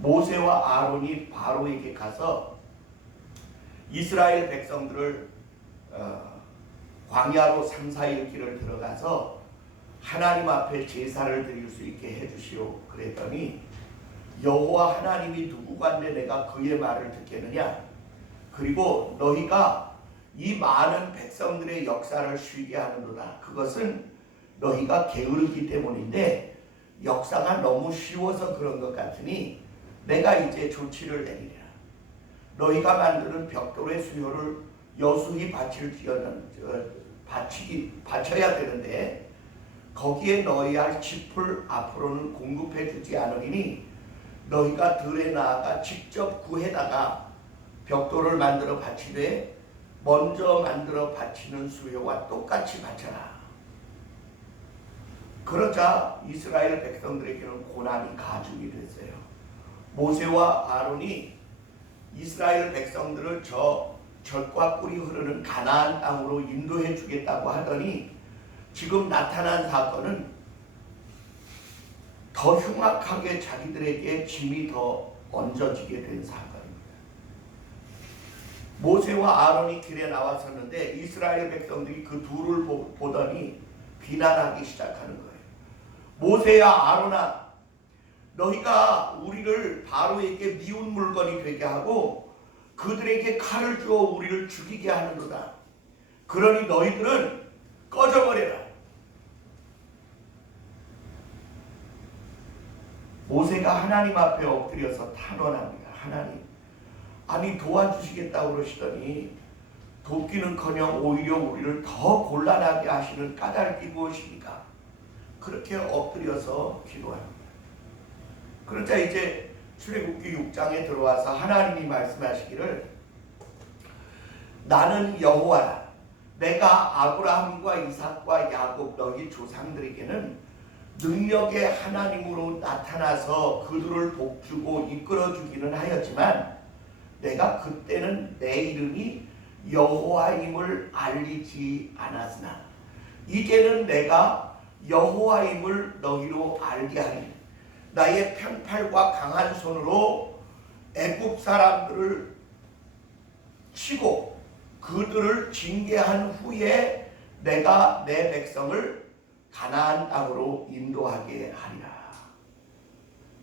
모세와 아론이 바로에게 가서 이스라엘 백성들을 광야로 3, 4일 길을 들어가서 하나님 앞에 제사를 드릴 수 있게 해주시오. 그랬더니 여호와 하나님이 누구간데 내가 그의 말을 듣겠느냐. 그리고 너희가 이 많은 백성들의 역사를 쉬게 하는도다. 그것은 너희가 게으르기 때문인데 역사가 너무 쉬워서 그런 것 같으니 내가 이제 조치를 내리리라. 너희가 만드는 벽돌의 수요를 여수히 바쳐야 되는데 거기에 넣어야 할 짚을 앞으로는 공급해 주지 않으리니 너희가 들에 나아가 직접 구해다가 벽돌을 만들어 바치되 먼저 만들어 바치는 수요와 똑같이 바쳐라. 그러자 이스라엘 백성들에게는 고난이 가중이 됐어요. 모세와 아론이 이스라엘 백성들을 저 젖과 꿀이 흐르는 가나안 땅으로 인도해 주겠다고 하더니 지금 나타난 사건은 더 흉악하게 자기들에게 짐이 더 얹어지게 된 사건입니다. 모세와 아론이 길에 나왔었는데 이스라엘 백성들이 그 둘을 보더니 비난하기 시작하는 거예요. 모세야 아론아, 너희가 우리를 바로에게 미운 물건이 되게 하고 그들에게 칼을 주어 우리를 죽이게 하는도다. 그러니 너희들은 꺼져버려라. 모세가 하나님 앞에 엎드려서 탄원합니다. 하나님, 아니 도와주시겠다고 그러시더니 돕기는커녕 오히려 우리를 더 곤란하게 하시는 까닭이 무엇입니까? 그렇게 엎드려서 기도합니다. 그러자 이제 출애굽기 6장에 들어와서 하나님이 말씀하시기를 나는 여호와라. 내가 아브라함과 이삭과 야곱 너희 조상들에게는 능력의 하나님으로 나타나서 그들을 복주고 이끌어주기는 하였지만 내가 그때는 내 이름이 여호와임을 알리지 않았으나 이제는 내가 여호와임을 너희로 알게 하리니 나의 편팔과 강한 손으로 애굽 사람들을 치고 그들을 징계한 후에 내가 내 백성을 가나안 땅으로 인도하게 하리라.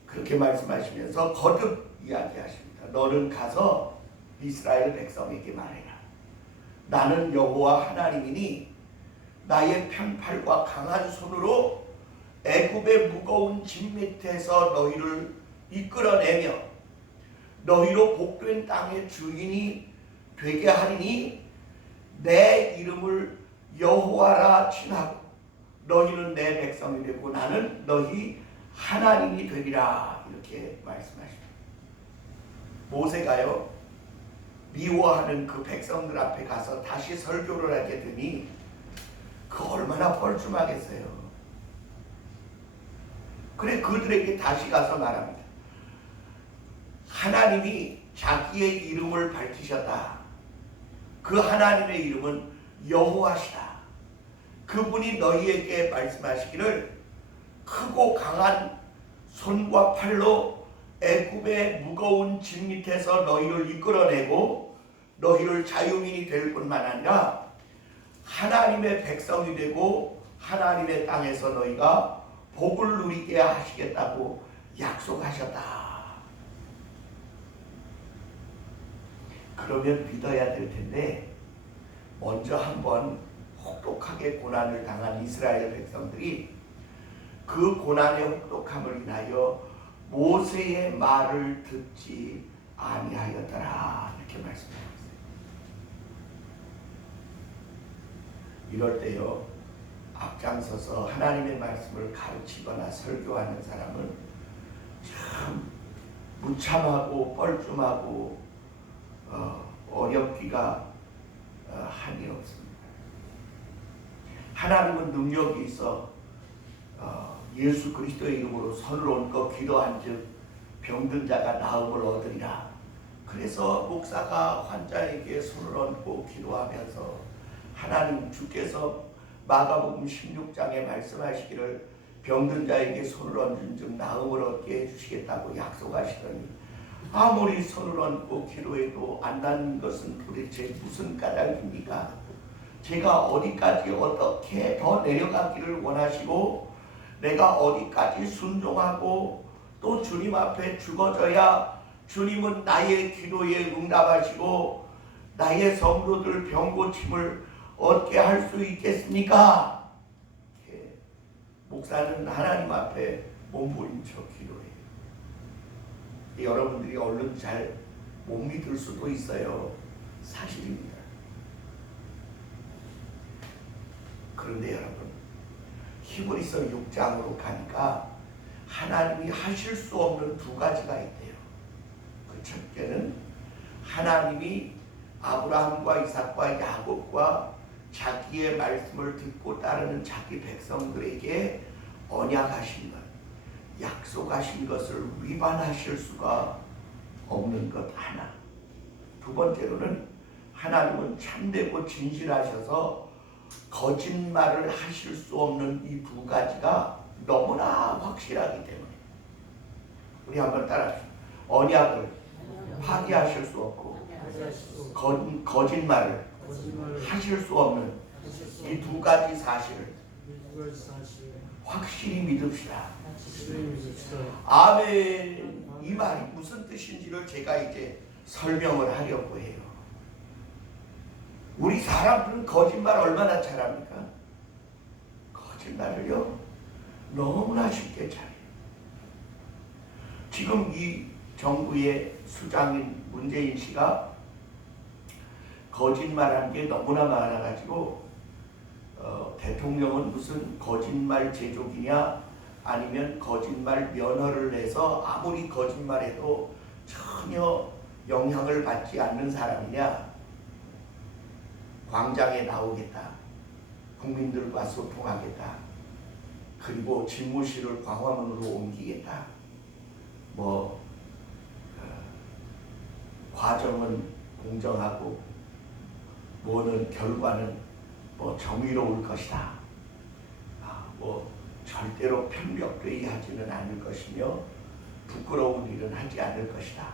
그렇게 말씀하시면서 거듭 이야기하십니다. 너는 가서 이스라엘 백성에게 말해라. 나는 여호와 하나님이니 나의 편팔과 강한 손으로 애굽의 무거운 짐 밑에서 너희를 이끌어내며 너희로 복된 땅의 주인이 되게 하리니 내 이름을 여호와라 칭하고 너희는 내 백성이 되고 나는 너희 하나님이 되리라. 이렇게 말씀하십니다. 모세가요 미워하는 그 백성들 앞에 가서 다시 설교를 하게 되니 그 얼마나 뻘쭘하겠어요. 그래 그들에게 다시 가서 말합니다. 하나님이 자기의 이름을 밝히셨다. 그 하나님의 이름은 여호와시다. 그분이 너희에게 말씀하시기를 크고 강한 손과 팔로 애굽의 무거운 짐 밑에서 너희를 이끌어내고 너희를 자유민이 될 뿐만 아니라 하나님의 백성이 되고 하나님의 땅에서 너희가 복을 누리게 하시겠다고 약속하셨다. 그러면 믿어야 될 텐데 먼저 한번 혹독하게 고난을 당한 이스라엘 백성들이 그 고난의 혹독함을 인하여 모세의 말을 듣지 아니하였더라. 이렇게 말씀하고 있어요. 이럴 때요 앞장서서 하나님의 말씀을 가르치거나 설교하는 사람은 참 무참하고 뻘쭘하고 어렵기가 한이 없습니다. 하나님은 능력이 있어 예수 그리스도의 이름으로 손을 얹고 기도한즉 병든 자가 나음을 얻으리라. 그래서 목사가 환자에게 손을 얹고 기도하면서 하나님 주께서 마가복음 16장에 말씀하시기를 병든 자에게 손을 얹은 즉 나음을 얻게 해주시겠다고 약속하시더니 아무리 손을 얹고 기도해도 안 낫는 것은 도대체 무슨 까닭입니까? 제가 어디까지 어떻게 더 내려가기를 원하시고 내가 어디까지 순종하고 또 주님 앞에 죽어져야 주님은 나의 기도에 응답하시고 나의 성도들 병고침을 얻게 할 수 있겠습니까? 목사는 하나님 앞에 몸부림쳐 기도해요. 여러분들이 얼른 잘 못 믿을 수도 있어요. 사실입니다. 그런데 여러분, 히브리서 6장으로 가니까 하나님이 하실 수 없는 두 가지가 있대요. 그 첫째는 하나님이 아브라함과 이삭과 야곱과 자기의 말씀을 듣고 따르는 자기 백성들에게 언약하신 것, 약속하신 것을 위반하실 수가 없는 것 하나. 두 번째로는 하나님은 참되고 진실하셔서 거짓말을 하실 수 없는 이 두 가지가 너무나 확실하기 때문에 우리 한번 따라합시다. 언약을 파기하실 수 없고 거짓말을 하실 수 없는 이 두 가지 사실을 확실히 믿읍시다. 아멘. 이 말이 무슨 뜻인지를 제가 이제 설명을 하려고 해요. 우리 사람들은 거짓말 얼마나 잘합니까? 거짓말을요 너무나 쉽게 잘해요. 지금 이 정부의 수장인 문재인 씨가 거짓말한 게 너무나 많아가지고 대통령은 무슨 거짓말 제조기냐 아니면 거짓말 면허를 내서 아무리 거짓말해도 전혀 영향을 받지 않는 사람이냐, 광장에 나오겠다, 국민들과 소통하겠다, 그리고 집무실을 광화문으로 옮기겠다, 과정은 공정하고 뭐는 결과는 정의로울 것이다. 절대로 편벽되이 하지는 않을 것이며 부끄러운 일은 하지 않을 것이다.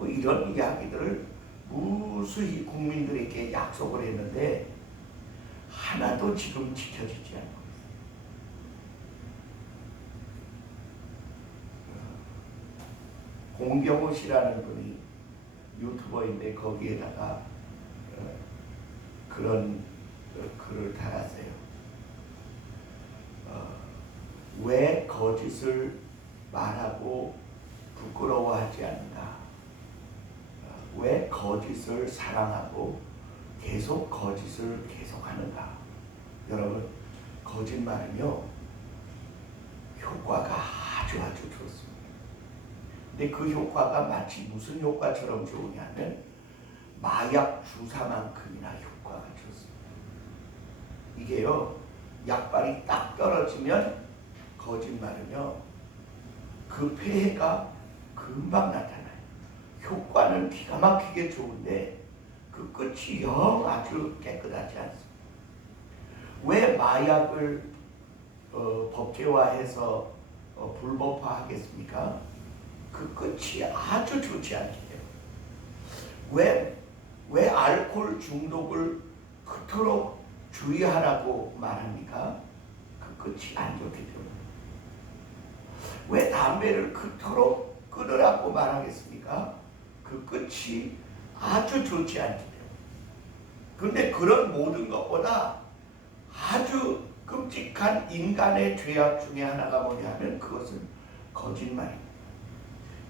이런 이야기들을 무수히 국민들에게 약속을 했는데 하나도 지금 지켜지지 않고 있어요. 공경호 씨라는 분이 유튜버인데 거기에다가 그런 글을 달았어요. 왜 거짓을 말하고 부끄러워하지 않는가? 왜 거짓을 사랑하고 계속 거짓을 계속하는가? 여러분, 거짓말은요 효과가 아주 좋습니다. 근데 그 효과가 마치 무슨 효과처럼 좋으냐면 마약 주사만큼이나 효과가 좋습니다. 이게요 약발이 딱 떨어지면 거짓말은요 그 폐해가 금방 나타나요. 효과는 기가 막히게 좋은데 그 끝이 영 아주 깨끗하지 않습니다. 왜 마약을 법제화해서 불법화하겠습니까? 그 끝이 아주 좋지 않기 때문에. 왜 알코올 중독을 그토록 주의하라고 말합니까? 그 끝이 안 좋기 때문에. 왜 담배를 그토록 끊으라고 말하겠습니까? 그 끝이 아주 좋지 않기 때문에. 그런데 그런 모든 것보다 아주 끔찍한 인간의 죄악 중에 하나가 뭐냐면 그것은 거짓말입니다.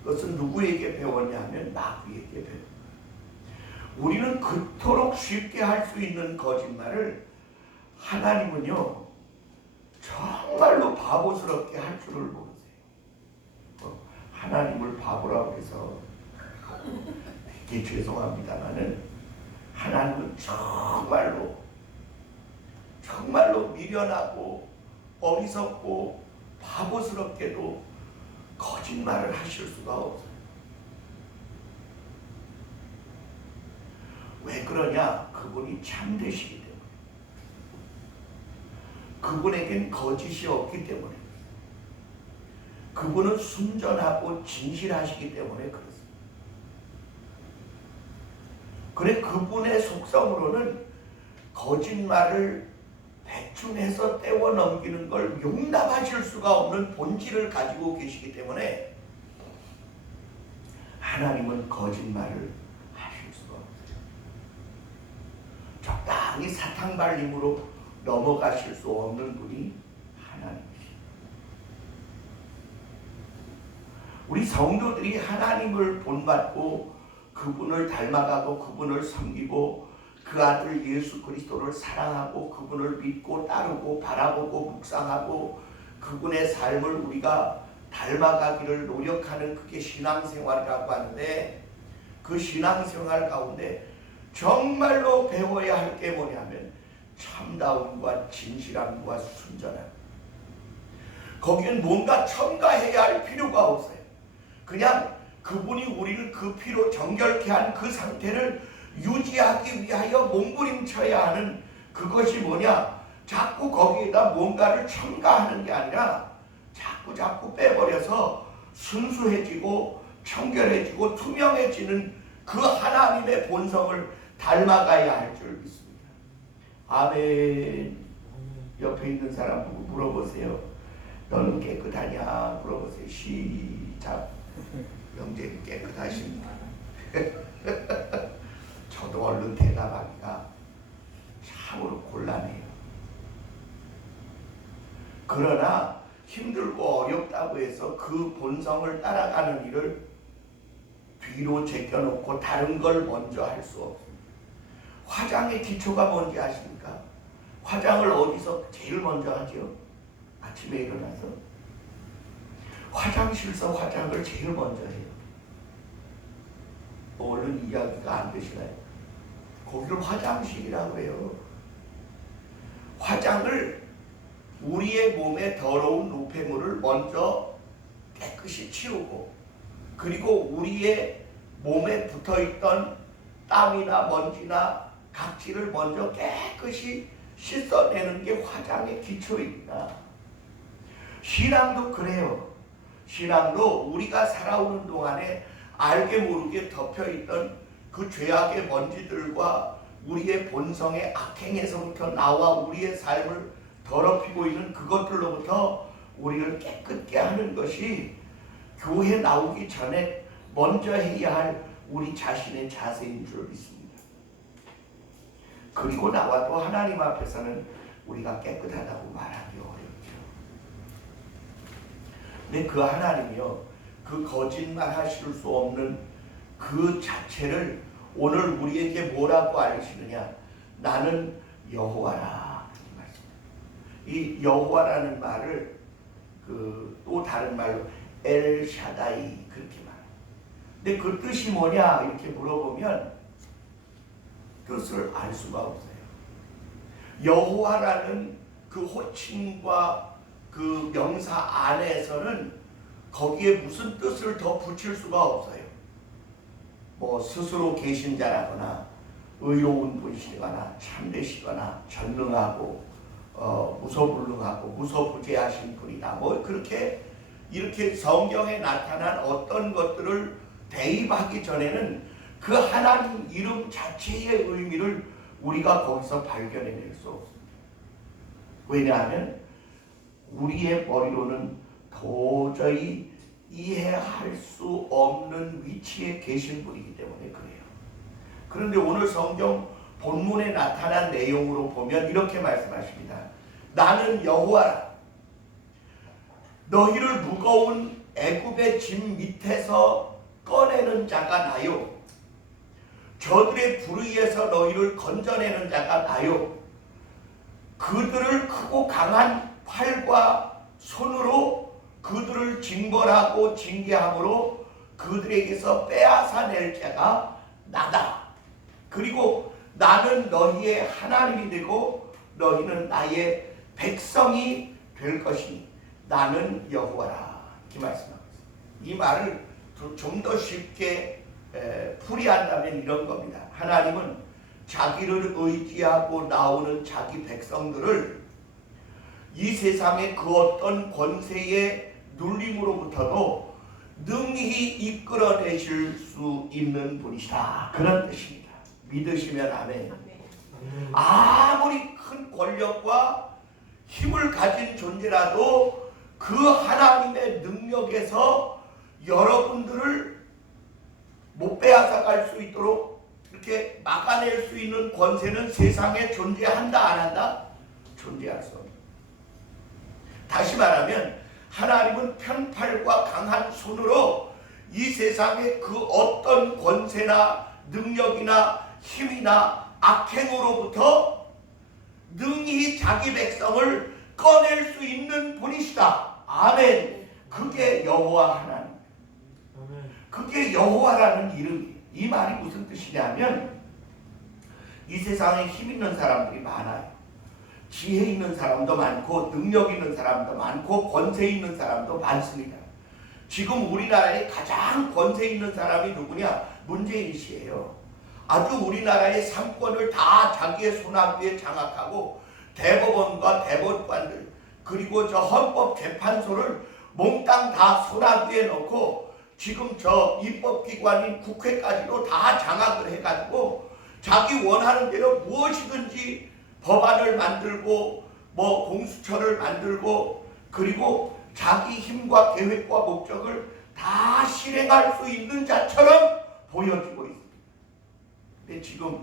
그것은 누구에게 배웠냐면 마귀에게 배웠습니다. 우리는 그토록 쉽게 할 수 있는 거짓말을 하나님은요 정말로 바보스럽게 할 줄을 모르세요. 하나님을 바보라고 해서 되게 죄송합니다마는 하나님은 정말로 미련하고 어리석고 바보스럽게도 거짓말을 하실 수가 없어요. 왜 그러냐? 그분이 참되시기 때문에. 그분에겐 거짓이 없기 때문에. 그분은 순전하고 진실하시기 때문에 그렇습니다. 그래 그분의 속성으로는 거짓말을 배춘해서 떼워 넘기는 걸 용납하실 수가 없는 본질을 가지고 계시기 때문에 하나님은 거짓말을 하실 수가 없어요. 적당히 사탕발림으로 넘어가실 수 없는 분이 하나님이십니다. 우리 성도들이 하나님을 본받고 그분을 닮아가고 그분을 섬기고 그 아들 예수 그리스도를 사랑하고 그분을 믿고 따르고 바라보고 묵상하고 그분의 삶을 우리가 닮아가기를 노력하는 그게 신앙생활이라고 하는데, 그 신앙생활 가운데 정말로 배워야 할 게 뭐냐면 참다움과 진실함과 순전함. 거기엔 뭔가 첨가해야 할 필요가 없어요. 그냥 그분이 우리를 그 피로 정결케 한 그 상태를 유지하기 위하여 몸부림쳐야 하는 그것이 뭐냐? 자꾸 거기에다 뭔가를 첨가하는 게 아니라 자꾸 빼버려서 순수해지고 청결해지고 투명해지는 그 하나님의 본성을 닮아가야 할 줄 믿습니다. 아멘. 옆에 있는 사람 보고 물어보세요. 너는 깨끗하냐? 물어보세요. 시작. 영재님 깨끗하십니까? 저도 얼른 대답하기가 참으로 곤란해요. 그러나 힘들고 어렵다고 해서 그 본성을 따라가는 일을 뒤로 제껴놓고 다른 걸 먼저 할 수 없습니다. 화장의 기초가 뭔지 아십니까? 화장을 어디서 제일 먼저 하죠? 아침에 일어나서 화장실에서 화장을 제일 먼저 해요. 얼른 이야기가 안 되시나요? 거기를 화장실이라고 해요. 화장을 우리의 몸에 더러운 노폐물을 먼저 깨끗이 치우고, 그리고 우리의 몸에 붙어있던 땀이나 먼지나 각질을 먼저 깨끗이 씻어내는 게 화장의 기초입니다. 신앙도 그래요. 신앙도 우리가 살아오는 동안에 알게 모르게 덮여있던 그 죄악의 먼지들과 우리의 본성의 악행에서부터 나와 우리의 삶을 더럽히고 있는 그것들로부터 우리를 깨끗게 하는 것이 교회 나오기 전에 먼저 해야 할 우리 자신의 자세인 줄 믿습니다. 그리고 나와도 하나님 앞에서는 우리가 깨끗하다고 말하기 어렵죠. 근데 그 하나님이요, 그 거짓말 하실 수 없는 그 자체를 오늘 우리에게 뭐라고 알리시느냐? 나는 여호와라. 이 여호와라는 말을 또 다른 말로 엘샤다이 그렇게 말해요. 근데 그 뜻이 뭐냐 이렇게 물어보면 뜻을 알 수가 없어요. 여호와라는 그 호칭과 그 명사 안에서는 거기에 무슨 뜻을 더 붙일 수가 없어요. 뭐 스스로 계신 자라거나 의로운 분이시거나 참되시거나 전능하고 무소불능하고 무소부재하신 분이다. 뭐 그렇게 이렇게 성경에 나타난 어떤 것들을 대입하기 전에는 그 하나님 이름 자체의 의미를 우리가 거기서 발견해낼 수 없습니다. 왜냐하면 우리의 머리로는 도저히 이해할 수 없는 위치에 계신 분이기 때문에 그래요. 그런데 오늘 성경 본문에 나타난 내용으로 보면 이렇게 말씀하십니다. 나는 여호와라. 너희를 무거운 애굽의 짐 밑에서 꺼내는 자가 나요. 저들의 불의에서 너희를 건져내는 자가 나요. 그들을 크고 강한 팔과 손으로 그들을 징벌하고 징계함으로 그들에게서 빼앗아낼 자가 나다. 그리고 나는 너희의 하나님이 되고 너희는 나의 백성이 될 것이니 나는 여호와라. 이렇게 말씀합니다. 이 말을 좀 더 쉽게 풀이한다면 이런 겁니다. 하나님은 자기를 의지하고 나오는 자기 백성들을 이 세상의 그 어떤 권세에 눌림으로부터도 능히 이끌어내실 수 있는 분이시다. 그런 뜻입니다. 믿으시면 아멘. 아무리 큰 권력과 힘을 가진 존재라도 그 하나님의 능력에서 여러분들을 못 빼앗아 갈 수 있도록 이렇게 막아낼 수 있는 권세는 세상에 존재한다 안 한다? 존재할 수 없다. 다시 말하면 하나님은 편팔과 강한 손으로 이 세상의 그 어떤 권세나 능력이나 힘이나 악행으로부터 능히 자기 백성을 꺼낼 수 있는 분이시다. 아멘. 그게 여호와 하나님. 그게 여호와라는 이름이에요. 이 말이 무슨 뜻이냐면 이 세상에 힘 있는 사람들이 많아요. 지혜 있는 사람도 많고 능력 있는 사람도 많고 권세 있는 사람도 많습니다. 지금 우리나라에 가장 권세 있는 사람이 누구냐? 문재인 씨예요. 아주 우리나라의 상권을 다 자기의 손아귀에 장악하고 대법원과 대법관들 그리고 저 헌법재판소를 몽땅 다 손아귀에 넣고 지금 저 입법기관인 국회까지도 다 장악을 해가지고 자기 원하는 대로 무엇이든지 법안을 만들고 뭐 공수처를 만들고 그리고 자기 힘과 계획과 목적을 다 실행할 수 있는 자처럼 보여지고 있습니다. 근데 지금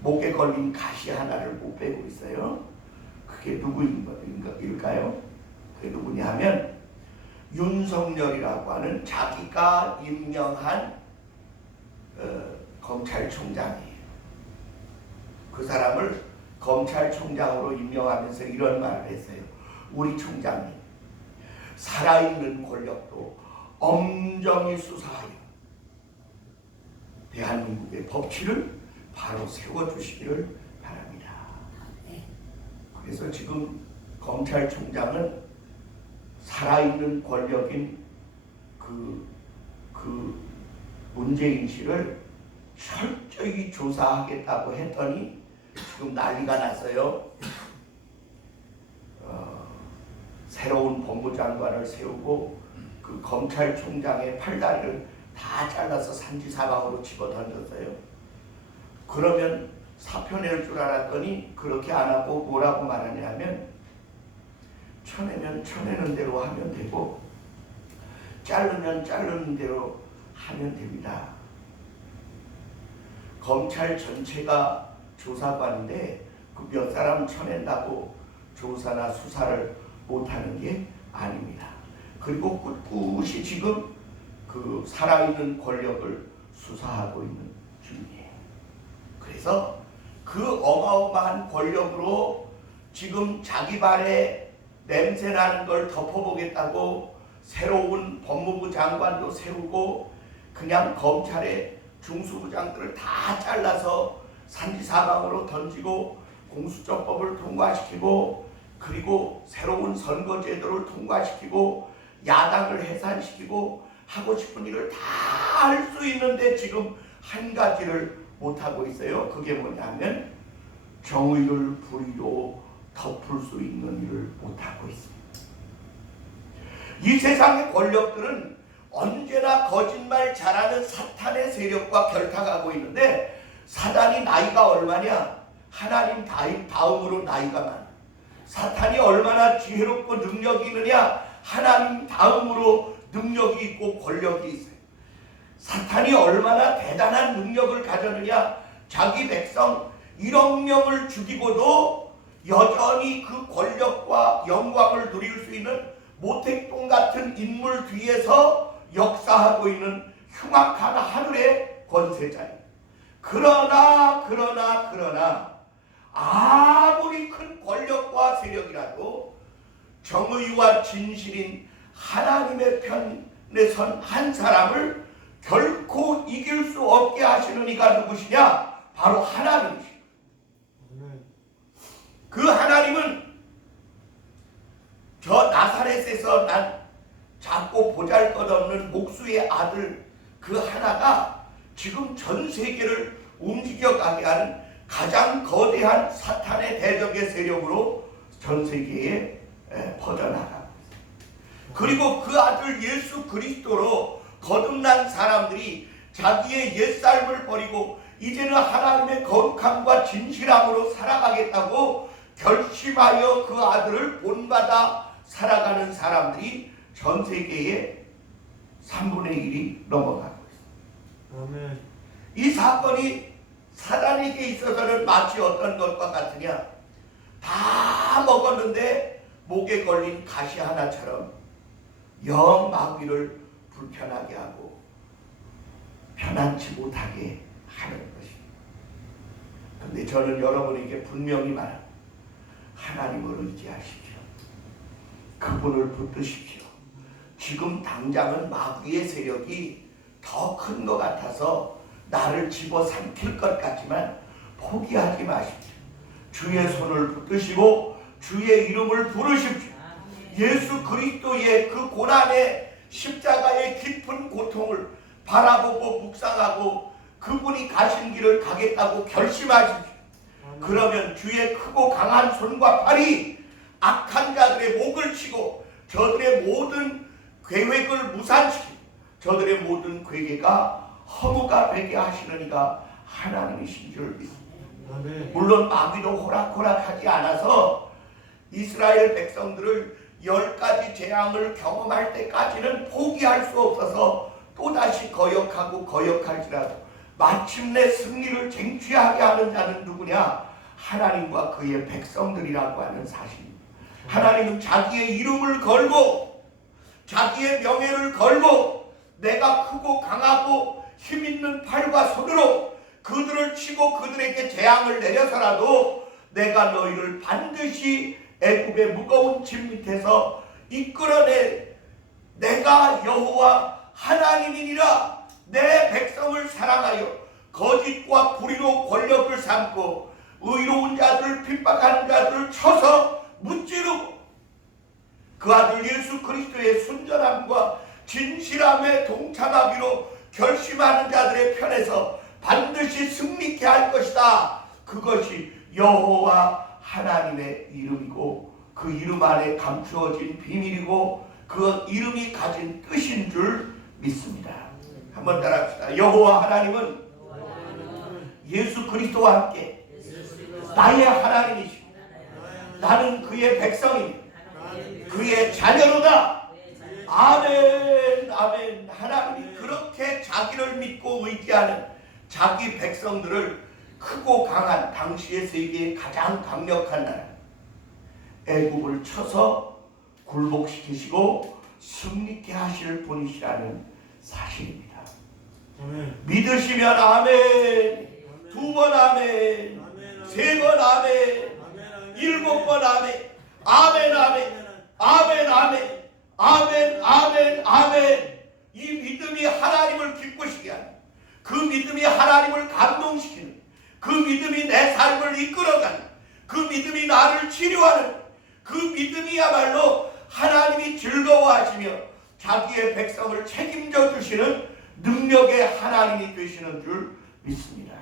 목에 걸린 가시 하나를 못 빼고 있어요. 그게 누구일까요? 그게 누구냐 하면 윤석열이라고 하는 자기가 임명한 검찰총장이에요. 그 사람을 검찰총장으로 임명하면서 이런 말을 했어요. 우리 총장님, 살아있는 권력도 엄정히 수사하여 대한민국의 법치를 바로 세워주시기를 바랍니다. 그래서 지금 검찰총장은 살아있는 권력인 그 문재인 씨를 철저히 조사하겠다고 했더니 지금 난리가 났어요. 새로운 법무장관을 세우고 그 검찰총장의 팔다리를 다 잘라서 산지사방으로 집어 던졌어요. 그러면 사표 낼 줄 알았더니 그렇게 안 하고 뭐라고 말하냐면 쳐내면 쳐내는 대로 하면 되고 자르면 자르는 대로 하면 됩니다. 검찰 전체가 조사관인데 그 몇 사람 쳐낸다고 조사나 수사를 못하는 게 아닙니다. 그리고 꿋꿋이 지금 그 살아있는 권력을 수사하고 있는 중이에요. 그래서 그 어마어마한 권력으로 지금 자기 발에 냄새나는 걸 덮어보겠다고 새로운 법무부 장관도 세우고 그냥 검찰의 중수부장들을 다 잘라서 산지사방으로 던지고 공수처법을 통과시키고 그리고 새로운 선거제도를 통과시키고 야당을 해산시키고 하고 싶은 일을 다 할 수 있는데 지금 한 가지를 못하고 있어요. 그게 뭐냐면 정의를 부리로 덮을 수 있는 일을 못하고 있습니다. 이 세상의 권력들은 언제나 거짓말 잘하는 사탄의 세력과 결탁하고 있는데 사단이 나이가 얼마냐? 하나님 다음으로 나이가 많아. 사탄이 얼마나 지혜롭고 능력이 있느냐? 하나님 다음으로 능력이 있고 권력이 있어요. 사탄이 얼마나 대단한 능력을 가졌느냐? 자기 백성 1억 명을 죽이고도 여전히 그 권력과 영광을 누릴 수 있는 모택동 같은 인물 뒤에서 역사하고 있는 흉악한 하늘의 권세자입니다. 그러나 아무리 큰 권력과 세력이라도 정의와 진실인 하나님의 편에 선 한 사람을 결코 이길 수 없게 하시는 이가 누구시냐? 바로 하나님이십니다. 그 하나님은 저 나사렛에서 난 작고 보잘것없는 목수의 아들 그 하나가 지금 전 세계를 움직여가게 하는 가장 거대한 사탄의 대적의 세력으로 전 세계에 퍼져나가고 있습니다. 그리고 그 아들 예수 그리스도로 거듭난 사람들이 자기의 옛삶을 버리고 이제는 하나님의 거룩함과 진실함으로 살아가겠다고 결심하여 그 아들을 본받아 살아가는 사람들이 전 세계의 3분의 1이 넘어가고 있습니다. 아멘. 이 사건이 사단에게 있어서는 마치 어떤 것과 같으냐, 다 먹었는데 목에 걸린 가시 하나처럼 영 마귀를 불편하게 하고 편안치 못하게 하는 것입니다. 그런데 저는 여러분에게 분명히 말합니다. 하나님을 의지하십시오. 그분을 붙드십시오. 지금 당장은 마귀의 세력이 더 큰 것 같아서 나를 집어삼킬 것 같지만 포기하지 마십시오. 주의 손을 붙드시고 주의 이름을 부르십시오. 예수 그리스도의 그 고난의 십자가의 깊은 고통을 바라보고 묵상하고 그분이 가신 길을 가겠다고 결심하십시오. 그러면 주의 크고 강한 손과 팔이 악한 자들의 목을 치고 저들의 모든 계획을 무산시키고 저들의 모든 괴계가 허무가 되게 하시는 이가 하나님이신 줄 믿습니다. 물론 마귀도 호락호락하지 않아서 이스라엘 백성들을 10가지 재앙을 경험할 때까지는 포기할 수 없어서 또다시 거역하고 거역할지라도 마침내 승리를 쟁취하게 하는 자는 누구냐? 하나님과 그의 백성들이라고 하는 사실입니다. 하나님은 자기의 이름을 걸고 자기의 명예를 걸고 내가 크고 강하고 힘있는 팔과 손으로 그들을 치고 그들에게 재앙을 내려서라도 내가 너희를 반드시 애굽의 무거운 짐 밑에서 이끌어내 내가 여호와 하나님이니라. 내 백성을 사랑하여 거짓과 불의로 권력을 삼고 의로운 자들을 핍박하는 자들을 쳐서 무찌르고 그 아들 예수 그리스도의 순전함과 진실함에 동참하기로 결심하는 자들의 편에서 반드시 승리케 할 것이다. 그것이 여호와 하나님의 이름이고 그 이름 안에 감추어진 비밀이고 그 이름이 가진 뜻인 줄 믿습니다. 한번 따라합시다. 여호와 하나님은 예수 그리스도와 함께 나의 하나님이시고 나는 그의 백성이며 그의 자녀로다. 아멘 아멘. 하나님이 그렇게 자기를 믿고 의지하는 자기 백성들을 크고 강한 당시의 세계의 가장 강력한 나라 애굽을 쳐서 굴복시키시고 승리케 하실 분이시라는 사실입니다. 아멘. 믿으시면 아멘. 2번 아멘. 3번 아멘. 7번 아멘. 아멘 아멘. 아멘 아멘. 아멘 아멘 아멘. 이 믿음이 하나님을 기쁘시게 하는, 그 믿음이 하나님을 감동시키는, 그 믿음이 내 삶을 이끌어가는, 그 믿음이 나를 치료하는, 그 믿음이야말로 하나님이 즐거워하시며 자기의 백성을 책임져 주시는 능력의 하나님이 되시는 줄 믿습니다.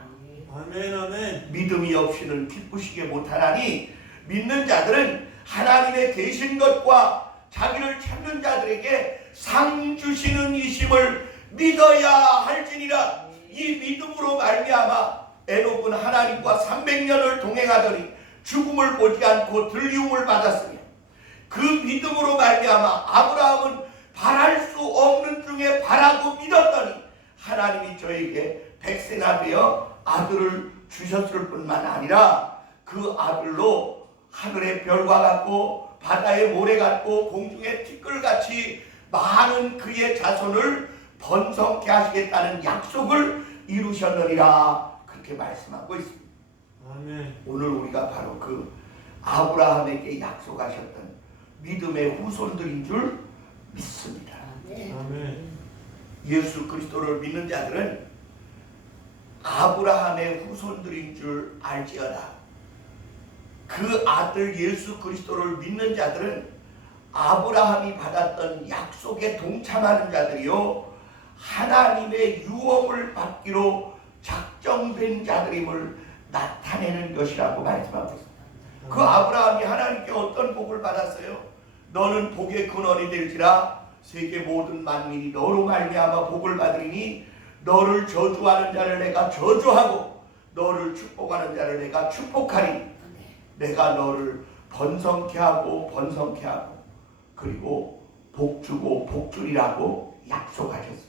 아멘 아멘. 믿음이 없이는 기쁘시게 못하나니 믿는 자들은 하나님의 계신 것과 자기를 찾는 자들에게 상 주시는 이심을 믿어야 할지니라. 이 믿음으로 말미암아 에녹은 하나님과 300년을 동행하더니 죽음을 보지 않고 들리움을 받았으며 그 믿음으로 말미암아 아브라함은 바랄 수 없는 중에 바라고 믿었더니 하나님이 저에게 백세나 되어 아들을 주셨을 뿐만 아니라 그 아들로 하늘의 별과 같고 바다의 모래 같고 공중의 티끌같이 많은 그의 자손을 번성케 하시겠다는 약속을 이루셨느니라. 그렇게 말씀하고 있습니다. 아멘. 오늘 우리가 바로 그 아브라함에게 약속하셨던 믿음의 후손들인 줄 믿습니다. 아멘. 예수 그리스도를 믿는 자들은 아브라함의 후손들인 줄 알지어다. 그 아들 예수 그리스도를 믿는 자들은 아브라함이 받았던 약속에 동참하는 자들이요 하나님의 유업을 받기로 작정된 자들임을 나타내는 것이라고 말씀하고 있습니다. 그 아브라함이 하나님께 어떤 복을 받았어요? 너는 복의 근원이 될지라. 세계 모든 만민이 너로 말미암아 복을 받으리니 너를 저주하는 자를 내가 저주하고 너를 축복하는 자를 내가 축복하리. 내가 너를 번성케 하고 번성케 하고 그리고 복주고 복주리라고 약속하셨습니다.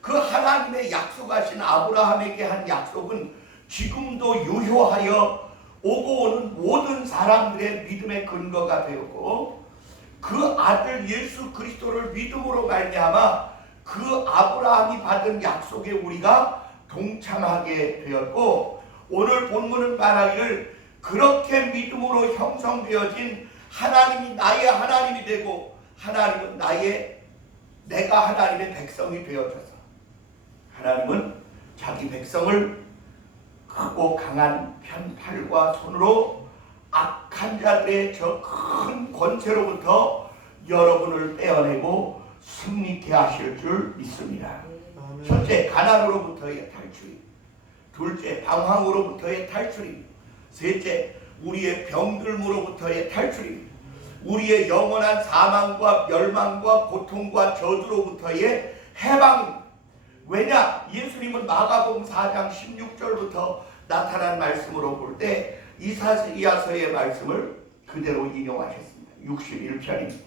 그 하나님의 약속하신 아브라함에게 한 약속은 지금도 유효하여 오고 오는 모든 사람들의 믿음의 근거가 되었고, 그 아들 예수 그리스도를 믿음으로 말미암아 그 아브라함이 받은 약속에 우리가 동참하게 되었고, 오늘 본문은 말하기를 그렇게 믿음으로 형성되어진 하나님이 나의 하나님이 되고 하나님은 내가 하나님의 백성이 되어져서 하나님은 자기 백성을 크고 강한 편팔과 손으로 악한 자들의 저 큰 권세로부터 여러분을 떼어내고 승리케 하실 줄 믿습니다. 아멘. 첫째, 가난으로부터의 탈출입니다. 둘째, 방황으로부터의 탈출입니다. 셋째, 우리의 병들므로부터의 탈출입니다. 우리의 영원한 사망과 멸망과 고통과 저주로부터의 해방입니다. 왜냐? 예수님은 마가복음 4장 16절부터 나타난 말씀으로 볼 때 이사야서의 말씀을 그대로 인용하셨습니다. 61편입니다.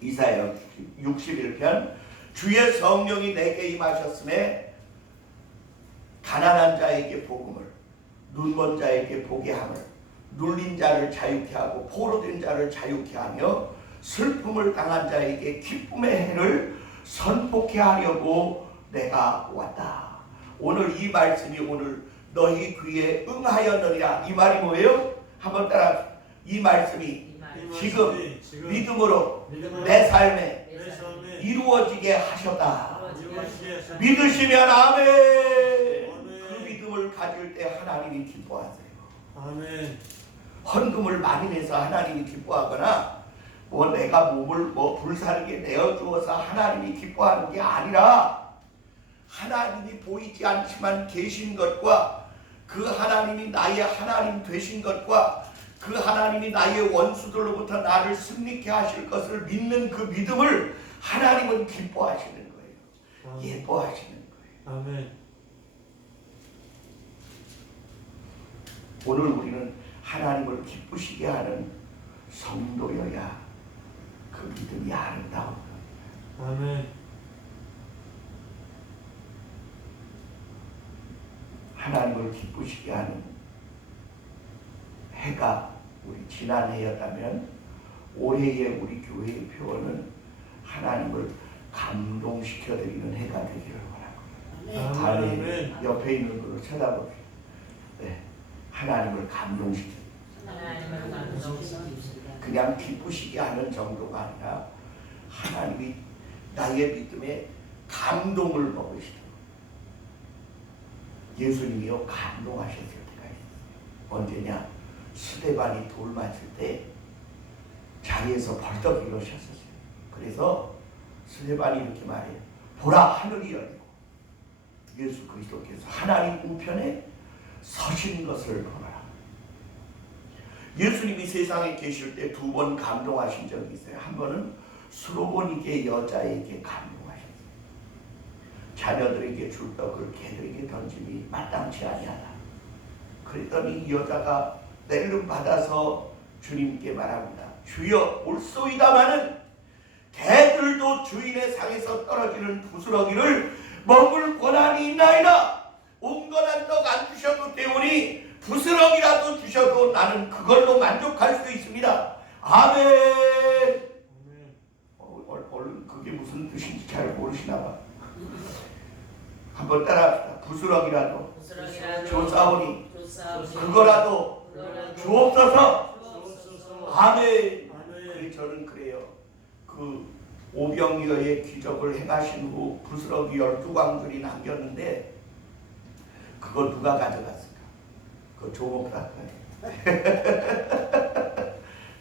이사야 61편. 주의 성령이 내게 임하셨음에 가난한 자에게 복음을, 눈먼 자에게 보게 함을, 눌린 자를 자유케 하고 포로된 자를 자유케 하며 슬픔을 당한 자에게 기쁨의 해를 선포케 하려고 내가 왔다. 오늘 이 말씀이 오늘 너희 귀에 응하였느니라. 이 말이 뭐예요? 한번 따라. 이 말씀이 지금 믿음으로 내 삶에 이루어지게 하셨다. 믿으시면 아멘. 그 믿음을 가질 때 하나님이 기뻐하세요. 아멘. 헌금을 많이 내서 하나님이 기뻐하거나 내가 몸을 불사르게 내어주어서 하나님이 기뻐하는 게 아니라, 하나님이 보이지 않지만 계신 것과 그 하나님이 나의 하나님 되신 것과 그 하나님이 나의 원수들로부터 나를 승리케 하실 것을 믿는 그 믿음을 하나님은 기뻐하시는 거예요. 아멘. 예뻐하시는 거예요. 아멘. 오늘 우리는 하나님을 기쁘시게 하는 성도여야 그 믿음이 아름다운 거예요. 아멘. 하나님을 기쁘시게 하는 해가 우리 지난 해였다면 올해의 우리 교회의 표어는 하나님을 감동시켜드리는 해가 되기를 원합니다. 아멘. 아멘. 옆에 있는 분을 쳐다봅시다. 네. 하나님을 감동시켜. 그냥 기쁘시게 하는 정도가 아니라 하나님이 나의 믿음에 감동을 먹으시도록. 예수님이요 감동하셨을 때가 있어요. 언제냐? 스데반이 돌 맞을 때 자리에서 벌떡 일어섰어요. 그래서 스데반이 이렇게 말해요. 보라, 하늘이 열리고 예수 그리스도께서 하나님 우편에 서신 것을 보라. 예수님이 세상에 계실 때 두 번 감동하신 적이 있어요. 한 번은 수로보니게 여자에게 감동하셨어요. 자녀들에게 줄 떡을 개들에게 던짐이 마땅치 아니하다. 그랬더니 이 여자가 낼름 받아서 주님께 말합니다. 주여, 올소이다마는 개들도 주인의 상에서 떨어지는 부스러기를 먹을 권한이 있나이다. 온건한 떡 안 주셔도 되오니 부스러기라도 주셔도 나는 그걸로 만족할 수 있습니다. 아멘. 얼른 그게 무슨 뜻인지 잘 모르시나 봐. 한번 따라합시다. 부스러기라도 조사오니 그거라도 주옵소서. 아멘. 그래, 저는 그래요. 그 오병이어의 기적을 행하신 후 부스러기 12광줄이 남겼는데 그거 누가 가져갔을까? 그거 조목사건이에요.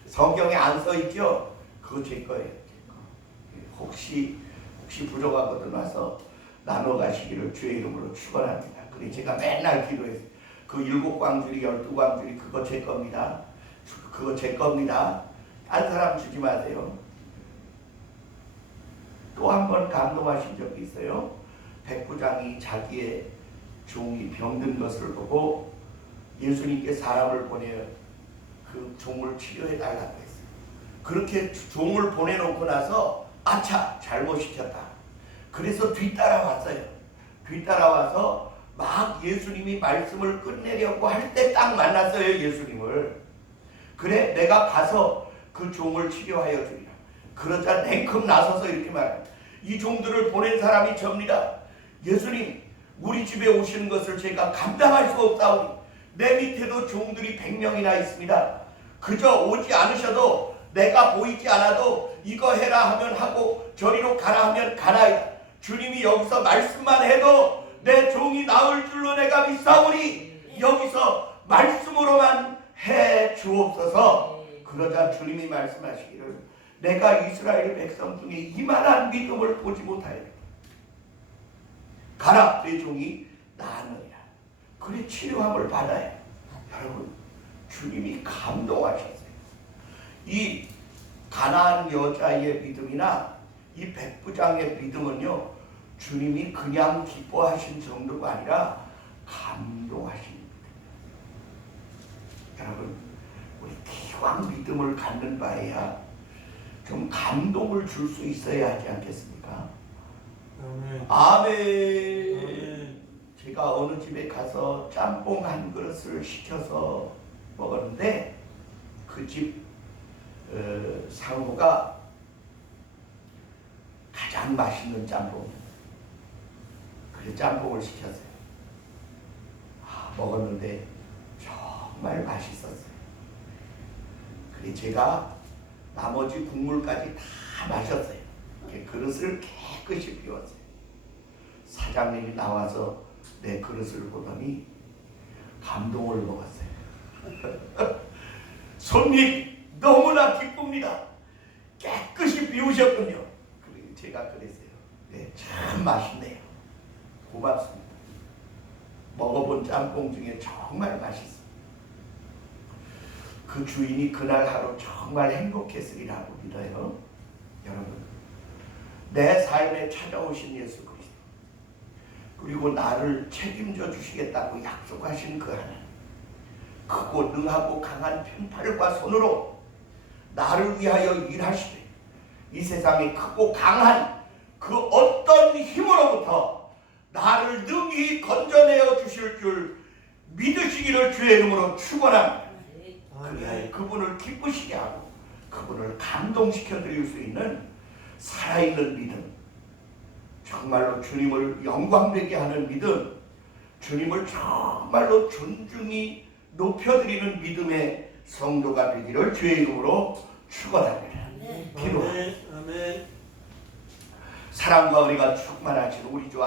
성경에 안 써있죠? 그거 제 거예요. 혹시 부족하거든 와서 나눠 가시기를 주의 이름으로 축원합니다. 그래 제가 맨날 기도했어요. 그 7광줄이 12광줄이 그거 제 겁니다. 그거 제 겁니다. 딴 사람 주지 마세요. 또 한 번 감동하신 적이 있어요. 백부장이 자기의 종이 병든 것을 보고 예수님께 사람을 보내 그 종을 치료해 달라고 했어요. 그렇게 종을 보내놓고 나서 아차 잘못 시켰다. 그래서 뒤따라왔어요. 뒤따라와서 막 예수님이 말씀을 끝내려고 할 때 딱 만났어요. 예수님을. 그래 내가 가서 그 종을 치료하여 주리라. 그러자 냉큼 나서서 이렇게 말합니다. 이 종들을 보낸 사람이 접니다. 예수님 우리 집에 오시는 것을 제가 감당할 수 없사오니 내 밑에도 종들이 100명이나 있습니다. 그저 오지 않으셔도 내가 보이지 않아도 이거 해라 하면 하고 저리로 가라 하면 가나이다. 주님이 여기서 말씀만 해도 내 종이 나을 줄로 내가 믿사오니 여기서 말씀으로만 해 주옵소서. 그러자 주님이 말씀하시기를 내가 이스라엘 백성 중에 이만한 믿음을 보지 못하였다. 가라 내 종이 나았느니라. 그래 치료함을 받아야. 여러분 주님이 감동하셨어요. 이 가나안 여자의 믿음이나 이 백부장의 믿음은요 주님이 그냥 기뻐하신 정도가 아니라 감동하신 믿음입니다. 여러분 우리 기왕 믿음을 갖는 바에야 좀 감동을 줄 수 있어야 하지 않겠습니까? 아멘. 아멘. 제가 어느 집에 가서 짬뽕 한 그릇을 시켜서 먹었는데 그 집 상호가 가장 맛있는 짬뽕. 그래 짬뽕을 시켰어요. 먹었는데 정말 맛있었어요. 그래 제가 나머지 국물까지 다 마셨어요. 그릇을 깨끗이 비웠어요. 사장님이 나와서 내 그릇을 보더니 감동을 먹었어요. 손님 너무나 기쁩니다. 깨끗이 비우셨군요. 그리고 제가 그랬어요. 네, 참 맛있네요. 고맙습니다. 먹어본 짬뽕 중에 정말 맛있습니다. 그 주인이 그날 하루 정말 행복했으리라고 믿어요. 여러분 내 삶에 찾아오신 예수 그리스도 그리고 나를 책임져 주시겠다고 약속하신 그 하나님 크고 능하고 강한 편팔과 손으로 나를 위하여 일하시되 이 세상에 크고 강한 그 어떤 힘으로부터 나를 능히 건져내어 주실 줄 믿으시기를 주의 이름으로 축원합니다. 그래야 그분을 기쁘시게 하고 그분을 감동시켜 드릴 수 있는 살아있는 믿음, 정말로 주님을 영광되게 하는 믿음, 주님을 정말로 존중히 높여드리는 믿음의 성도가 되기를 주의 이름으로 축원합니다. 기도합니다. 아멘. 사랑과 은혜가 충만하신 우리 주